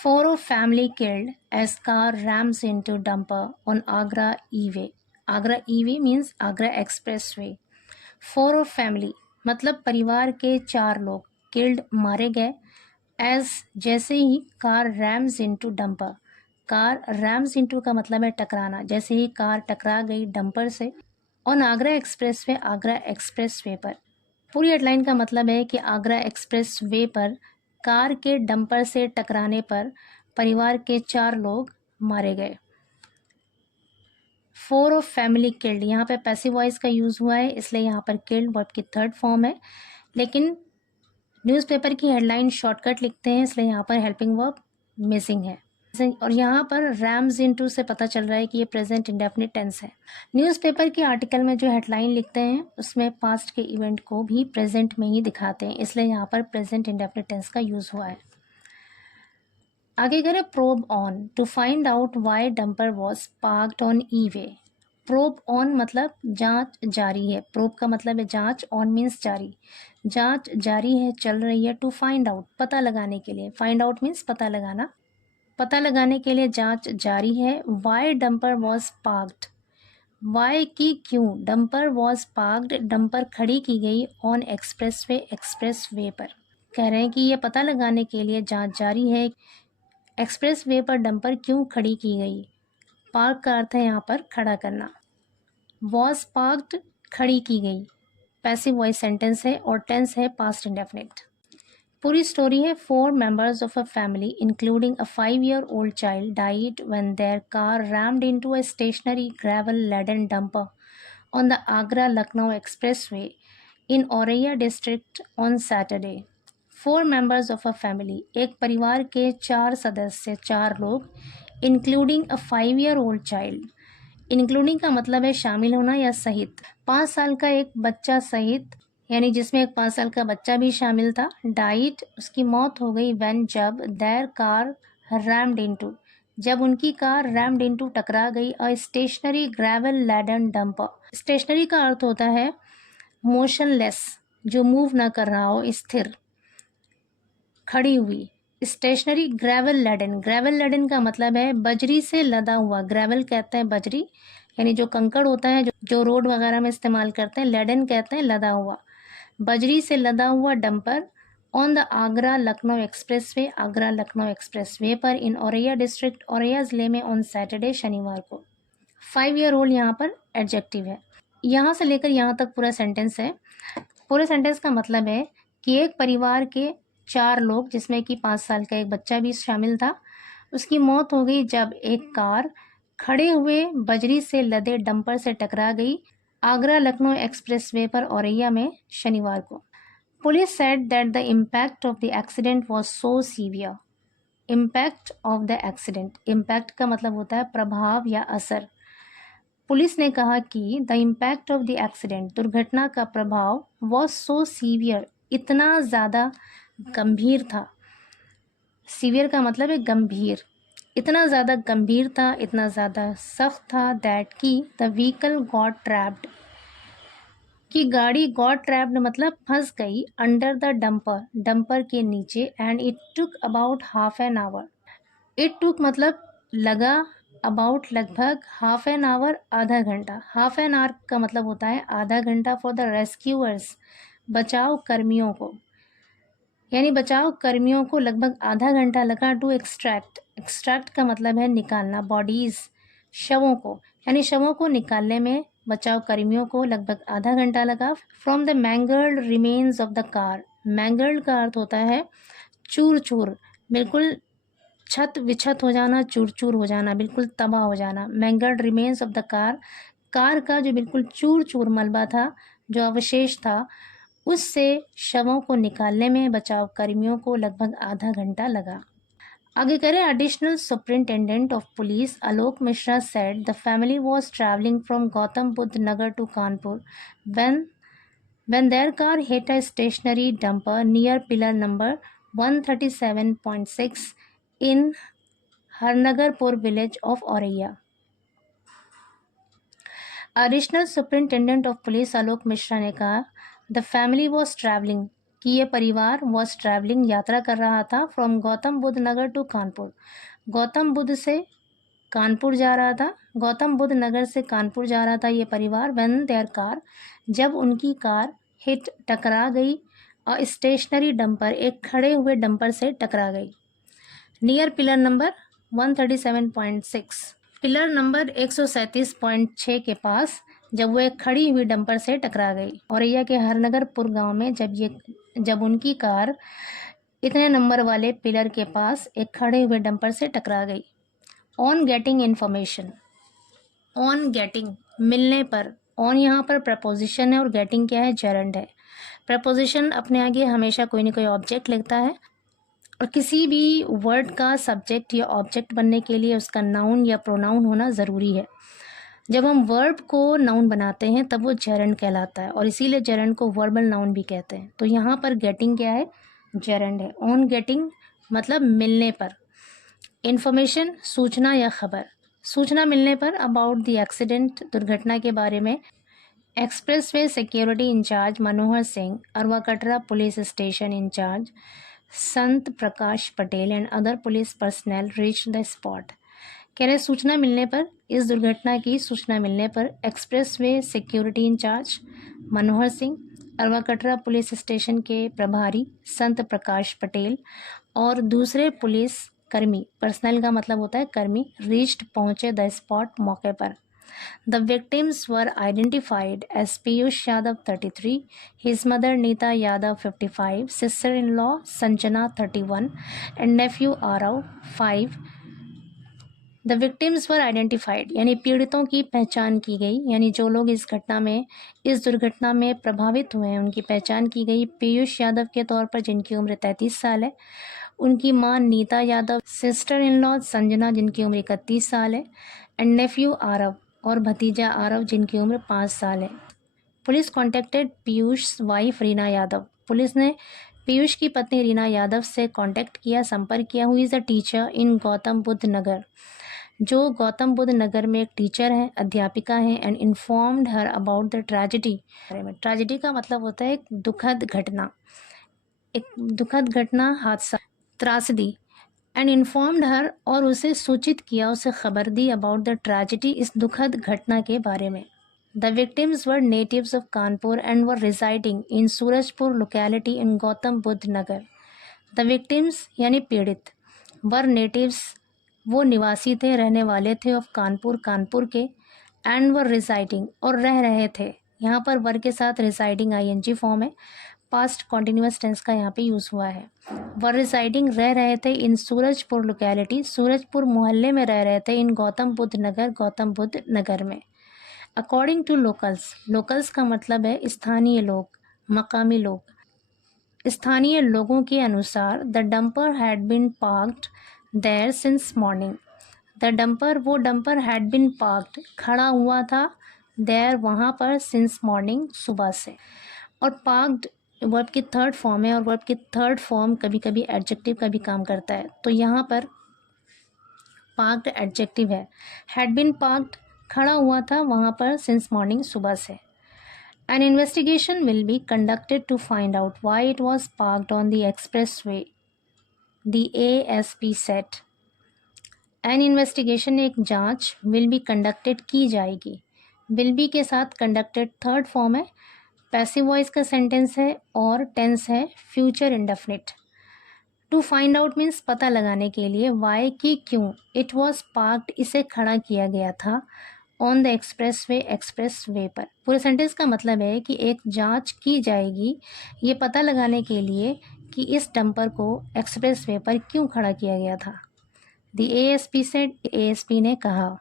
Four of family killed as car rams into dumper on Agra E-way. Agra E-way means Agra Expressway. Four of family मतलब परिवार के 4 लोग killed मारे गए as जैसे ही car rams into dumper. Car rams into का मतलब है टकराना, जैसे ही कार टकरा गई डंपर से on Agra expressway, Agra expressway पर। पूरी हेडलाइन का मतलब है कि आगरा एक्सप्रेस वे पर कार के डंपर से टकराने पर परिवार के 4 लोग मारे गए। 4 ऑफ फैमिली किल्ड, यहाँ पे पैसिव वॉइस का यूज़ हुआ है, इसलिए यहाँ पर किल्ड वर्ब की थर्ड फॉर्म है, लेकिन न्यूज़पेपर की हेडलाइन शॉर्टकट लिखते हैं, इसलिए यहाँ पर हेल्पिंग वर्ब मिसिंग है। और यहाँ पर रैम्स इनटू से पता चल रहा है कि ये प्रेजेंट इंडेफिनिट टेंस है। न्यूज़पेपर के आर्टिकल में जो हेडलाइन लिखते हैं उसमें पास्ट के इवेंट को भी प्रेजेंट में ही दिखाते हैं, इसलिए यहाँ पर प्रेजेंट इंडेफिनिट टेंस का यूज़ हुआ है। आगे करें probe on to find out why dumper was parked on e way. Probe on मतलब जांच जारी है, प्रोब का मतलब है जांच, ऑन मीन्स जारी, जांच जारी है, चल रही है। टू फाइंड आउट पता लगाने के लिए, फाइंड आउट मीन्स पता लगाना, पता लगाने के लिए जांच जारी है। Why dumper was parked, why की क्यों, डंपर वॉज पार्क्ड डंपर खड़ी की गई, ऑन एक्सप्रेसवे, एक्सप्रेस वे पर। कह रहे हैं कि ये पता लगाने के लिए जांच जारी है एक्सप्रेस वे पर डंपर क्यों खड़ी की गई। पार्क का अर्थ है यहाँ पर खड़ा करना। वॉज पार्क्ड खड़ी की गई, पैसिव वॉइस सेंटेंस है और टेंस है पास्ट इंडेफिनिट। पूरी स्टोरी है 4 members of a family including a 5-year-old child died when their car rammed into a stationary gravel-laden dumper on the Agra-Lucknow Expressway in Auraiya district on Saturday. 4 members of a family, एक परिवार के 4 सदस्य, 4 लोग, including a 5-year-old child. Including का मतलब है शामिल होना या सहित, 5 साल का एक बच्चा सहित, यानी जिसमें एक 5 साल का बच्चा भी शामिल था। डाइट उसकी मौत हो गई, व्हेन जब, देयर कार रैम्ड इनटू जब उनकी कार रैम्ड इनटू टकरा गई, a stationary gravel laden dumper. Stationary का अर्थ होता है मोशनलेस, जो मूव ना कर रहा हो, स्थिर, खड़ी हुई। Stationary gravel laden, gravel laden का मतलब है बजरी से लदा हुआ, ग्रेवल कहते हैं बजरी, यानी जो कंकड़ होता है जो रोड वगैरह में इस्तेमाल करते हैं, लैडन कहते हैं लदा हुआ, बजरी से लदा हुआ dumper on the Agra Lucknow expressway, Agra Lucknow expressway पर, इन औरैया डिस्ट्रिक्ट, औरैया जिले में, ऑन सैटरडे शनिवार को। 5-year-old यहाँ पर एडजेक्टिव है। यहाँ से लेकर यहाँ तक पूरा सेंटेंस है। पूरे सेंटेंस का मतलब है कि एक परिवार के 4 लोग, जिसमें कि 5 साल का एक बच्चा भी शामिल था, उसकी मौत हो गई जब एक कार खड़े हुए बजरी से लदे डंपर से टकरा गई आगरा लखनऊ एक्सप्रेसवे पर औरैया में शनिवार को। Police said that the impact of the accident was so severe. Impact of the accident, impact का मतलब होता है प्रभाव या असर। पुलिस ने कहा कि the impact of the accident, दुर्घटना का प्रभाव, वॉज सो सीवियर, इतना ज़्यादा गंभीर था। सीवियर का मतलब है गंभीर, इतना ज़्यादा गंभीर था, इतना ज़्यादा सख्त था, दैट की द व्हीकल गॉट ट्रैप्ड, कि गाड़ी गॉट ट्रैप्ड मतलब फंस गई, अंडर द डंपर, डंपर के नीचे, and it took about half an hour. It took मतलब लगा, अबाउट लगभग, हाफ एन आवर आधा घंटा, हाफ एन आवर का मतलब होता है आधा घंटा, फॉर द रेस्क्यूअर्स बचाव कर्मियों को, यानी बचाव कर्मियों को लगभग आधा घंटा लगा, टू एक्सट्रैक्ट, एक्सट्रैक्ट का मतलब है निकालना, बॉडीज शवों को, यानी शवों को निकालने में बचाव कर्मियों को लगभग आधा घंटा लगा, from the mangled remains of the car. Mangled का अर्थ होता है चूर चूर, बिल्कुल छत विछत हो जाना, चूर चूर हो जाना, बिल्कुल तबाह हो जाना। Mangled remains of the car, car का जो बिल्कुल चूर चूर मलबा था, जो अवशेष था, उससे शवों को निकालने में बचाव कर्मियों को लगभग आधा घंटा लगा। आगे करें, additional superintendent of police Alok Mishra said the family was travelling from Gautam Buddh Nagar to Kanpur when their car hit a stationary dumper near pillar number 137.6 in Harnagarpur village of Auraiya. Additional superintendent of police Alok Mishra ने कहा द फैमिली वॉज ट्रैवलिंग, कि ये परिवार was travelling यात्रा कर रहा था from Gautam Buddh Nagar to Kanpur. Gautam Buddh से कानपुर जा रहा था, गौतम बुद्ध नगर से कानपुर जा रहा था ये परिवार। व्हेन देयर कार, जब उनकी कार हिट टकरा गई, और स्टेशनरी डंपर, एक खड़े हुए डंपर से टकरा गई। Near pillar number 137.6, pillar number 137.6 के पास जब वो एक खड़ी हुई डंपर से टकरा गई। औरैया के हरनगरपुर गांव में जब उनकी कार इतने नंबर वाले पिलर के पास एक खड़े हुए डंपर से टकरा गई। On getting information, on getting मिलने पर, ऑन यहाँ पर प्रपोजिशन है और गेटिंग क्या है, जेरेंड है। प्रपोजिशन अपने आगे हमेशा कोई ना कोई ऑब्जेक्ट लिखता है, और किसी भी वर्ड का सब्जेक्ट या ऑब्जेक्ट बनने के लिए उसका नाउन या प्रोनाउन होना ज़रूरी है। जब हम वर्ब को नाउन बनाते हैं तब वो जेरेंड कहलाता है, और इसीलिए जेरेंड को वर्बल नाउन भी कहते हैं। तो यहाँ पर गेटिंग क्या है, जेरेंड है। ऑन गेटिंग मतलब मिलने पर। इन्फॉर्मेशन सूचना या खबर, सूचना मिलने पर अबाउट द एक्सीडेंट, दुर्घटना के बारे में। Expressway security in charge Manohar Singh, Arwa Katra police station in charge Sant Prakash Patel and other police personnel reach the spot. कह रहे सूचना मिलने पर, इस दुर्घटना की सूचना मिलने पर expressway security in charge Manohar Singh, Arwa Katra police station के प्रभारी संत प्रकाश पटेल और दूसरे पुलिस कर्मी, पर्सनल का मतलब होता है कर्मी, रीच्ड पहुंचे द स्पॉट, मौके पर। The victims were identified as Piyush Yadav 33, his mother Neeta Yadav 55, sister-in-law Sanjana 31 and nephew Arav 5। The victims were identified यानी पीड़ितों की पहचान की गई, यानी जो लोग इस दुर्घटना में प्रभावित हुए हैं उनकी पहचान की गई। पीयूष यादव के तौर पर जिनकी उम्र 33 साल है, उनकी मां Neeta Yadav, sister in law Sanjana जिनकी उम्र 31 साल है, एंड नेफ्यू आरव और भतीजा आरव जिनकी उम्र 5 साल है। Police contacted Piyush wife Reena Yadav, police ने पीयूष की पत्नी रीना यादव से कांटेक्ट किया, संपर्क किया। Who is a teacher in Gautam Buddh Nagar, जो गौतम बुद्ध नगर में एक टीचर हैं, अध्यापिका हैं। And informed her about the tragedy, tragedy का मतलब होता है एक दुखद घटना, एक दुखद घटना, हादसा, त्रासदी। एंड इन्फॉर्म्ड हर, और उसे सूचित किया, उसे खबर दी, अबाउट द ट्रेजिडी, इस दुखद घटना के बारे में। The victims were natives of Kanpur and were residing in Surajpur locality in Gautam Buddh Nagar. The victims यानी पीड़ित, वर नेटिव्स वो निवासी थे, रहने वाले थे, ऑफ कानपुर कानपुर के, एंड वर रिजाइडिंग और रह रहे थे। यहाँ पर वर के साथ रिजाइडिंग आईएनजी फॉर्म है, पास्ट कॉन्टिन्यूस टेंस का यहाँ पे यूज़ हुआ है। वर रिजाइडिंग रह रहे थे, इन सूरजपुर लोकेलिटी, सूरजपुर मोहल्ले में रह रहे थे, इन गौतम बुद्ध नगर, गौतम बुद्ध नगर में। अकॉर्डिंग टू लोकल्स, लोकल्स का मतलब है स्थानीय लोग, मकामी लोग। स्थानीय लोगों के अनुसार the dumper had been parked there since morning, the dumper, वो डंपर हैड बीन पार्क्ड खड़ा हुआ था, देयर वहाँ पर, सिंस मॉर्निंग सुबह से। और पार्क्ड वर्ब की थर्ड फॉर्म है, और वर्ब की थर्ड फॉर्म कभी कभी एडजेक्टिव का भी काम करता है। तो यहाँ पर पार्क्ड एडजेक्टिव है, हैड बीन पार्क्ड खड़ा हुआ था वहाँ पर, सिंस मॉर्निंग सुबह से। An investigation will be conducted to find out why it was parked on the expressway, the ASP said. An investigation एक जांच, विल बी कंडक्टेड की जाएगी, विल बी के साथ कंडक्टेड थर्ड फॉर्म है, passive voice का sentence है, और टेंस है future indefinite. To find out means पता लगाने के लिए, वाई की क्यों, इट वॉज पार्क्ड इसे खड़ा किया गया था, ऑन द एक्सप्रेस वे पर। पूरे सेंटेंस का मतलब है कि एक जांच की जाएगी ये पता लगाने के लिए कि इस डंपर को एक्सप्रेस वे पर क्यों खड़ा किया गया था। द ASP सेड, ASP ने कहा।